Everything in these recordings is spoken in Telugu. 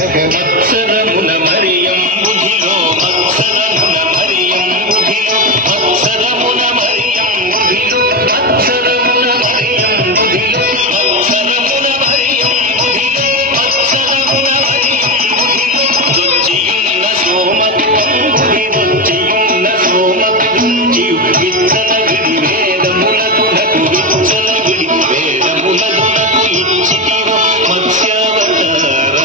అక్షరమున మరియం బుధిలో అక్షరమున మరియం బుధిలో అక్షరమున మరియం బుధిలో అక్షరమున మరియం బుధిలో అక్షరమున మరియం బుధిలో అక్షరమున మరియం బుధిలో దొచ్చియున్న సోమకు అంగుడి దొచ్చియున్న సోమకు దొచ్చియు విచ్చల విడి వేదములకు నకు విచ్చల విడి వేదములకు నకు ఇచ్చితివో మత్స్యావతార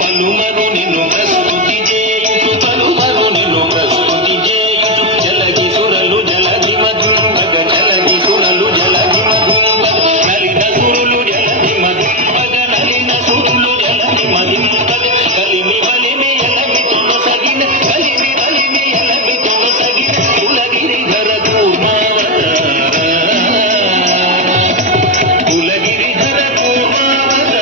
పలుమరు నిన్ను ప్రస్తుతి చేయుచు పలుమరు నిన్ను ప్రస్తుతి చేయుచు జలగి సురలు జలగి మధుంబగ జలగి సురలు జలగి మధుంబగ నలిన సురులు జలగి మధుంబగ నలిన సురులు జలగి మధుంబగ కలిమి బలిమి ఎలమి తొలసగిన కలిమి బలిమి ఎలమి తొలసగిన కులగిరిధర కూర్మావతార కులగిరిధర కూర్మావతార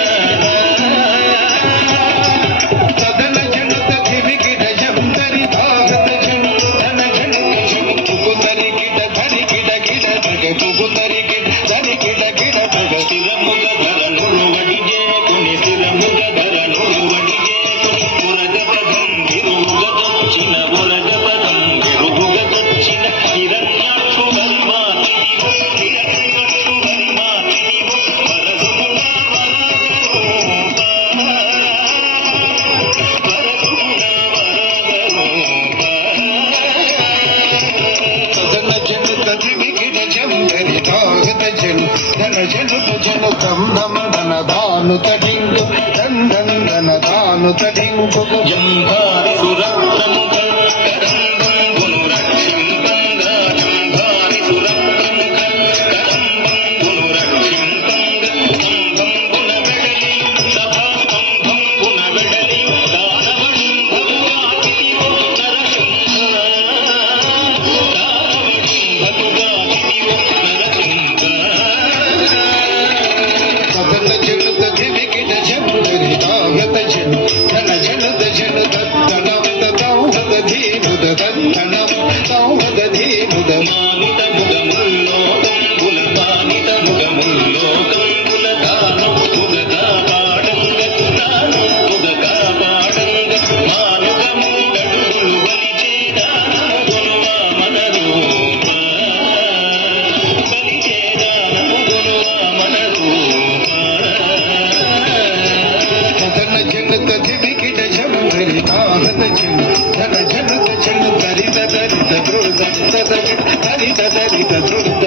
జంభారి సురప్రముఖ కరంబంగును రక్షింపంగా జంభారి సురప్రముఖ కరంబంగును రక్షింపంగా స్తంభంబున వెడలి సభాస్తంభంబున వెడలి దానవడింభగుగాచితివో నరసింహ దానవడింభగుగాచితివో నరసింహ సదల జనుత దివికిట జంబరి తాగత జను ధన జనుత జను తత్తనం తౌహద ధీముద తత్తనం తౌహద ధీముద మానిత ముగముల్లో కంబుల మానిత ముగముల్లో కంబుల దానం ముగగా పాడంగ దానం ముగగా పాడంగ మానుగ మూడడుగులు బలిచే దానము గునువా మన రూప బలిచే దానము గునువా మన రూప ధన జనుత దివికిట జంబరి తాగత జను ధన జనుత జను దరిద దరిద దృదత్త దరిద దరిద దృదత్త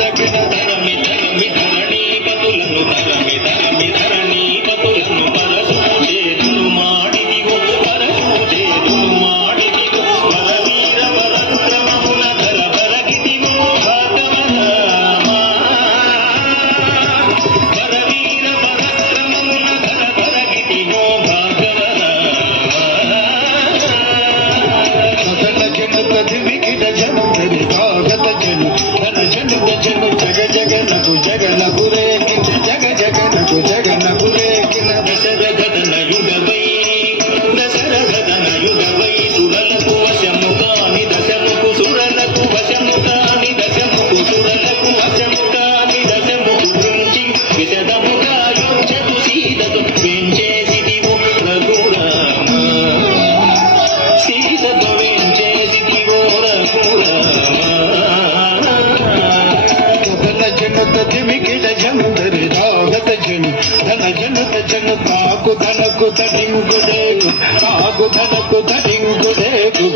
దగిన ధరమి ధరమి ధరణీపతులను ధరమి ధరమి ధరణీపతులను పరశు చేతులు మాడిదిగో పరశు చేతులు మాడిదిగో పరవీర పరక్రమమున ధర పరగిదిగో భాగవరామ పరవీర పరక్రమమున ధర పరగిదిగో సదన జనుత దివికిట జంబరి తాగత జను ధన జనుత జను జగ జగనకు జగనకు రేకిన జగ జగనకు జగనకు రేకిన దశరథన యుగవై దశరథన యుగవై సురలకు వశము కాని దశముకు సురలకు వశము కాని దశముకు సురలకు వశము కాని దశముకు గురించి విశదముగా యుద్ధకు సీతకు వెంచేసిదివో రఘురామ సీతతో వెంచేసిదివో రఘురామ ధన జనుత దివికిట జంబరి తాగత జను ధన జనుత జను తాకు ధనకు తడింగు దేగు తాగు ధనకు తడింగు దేగు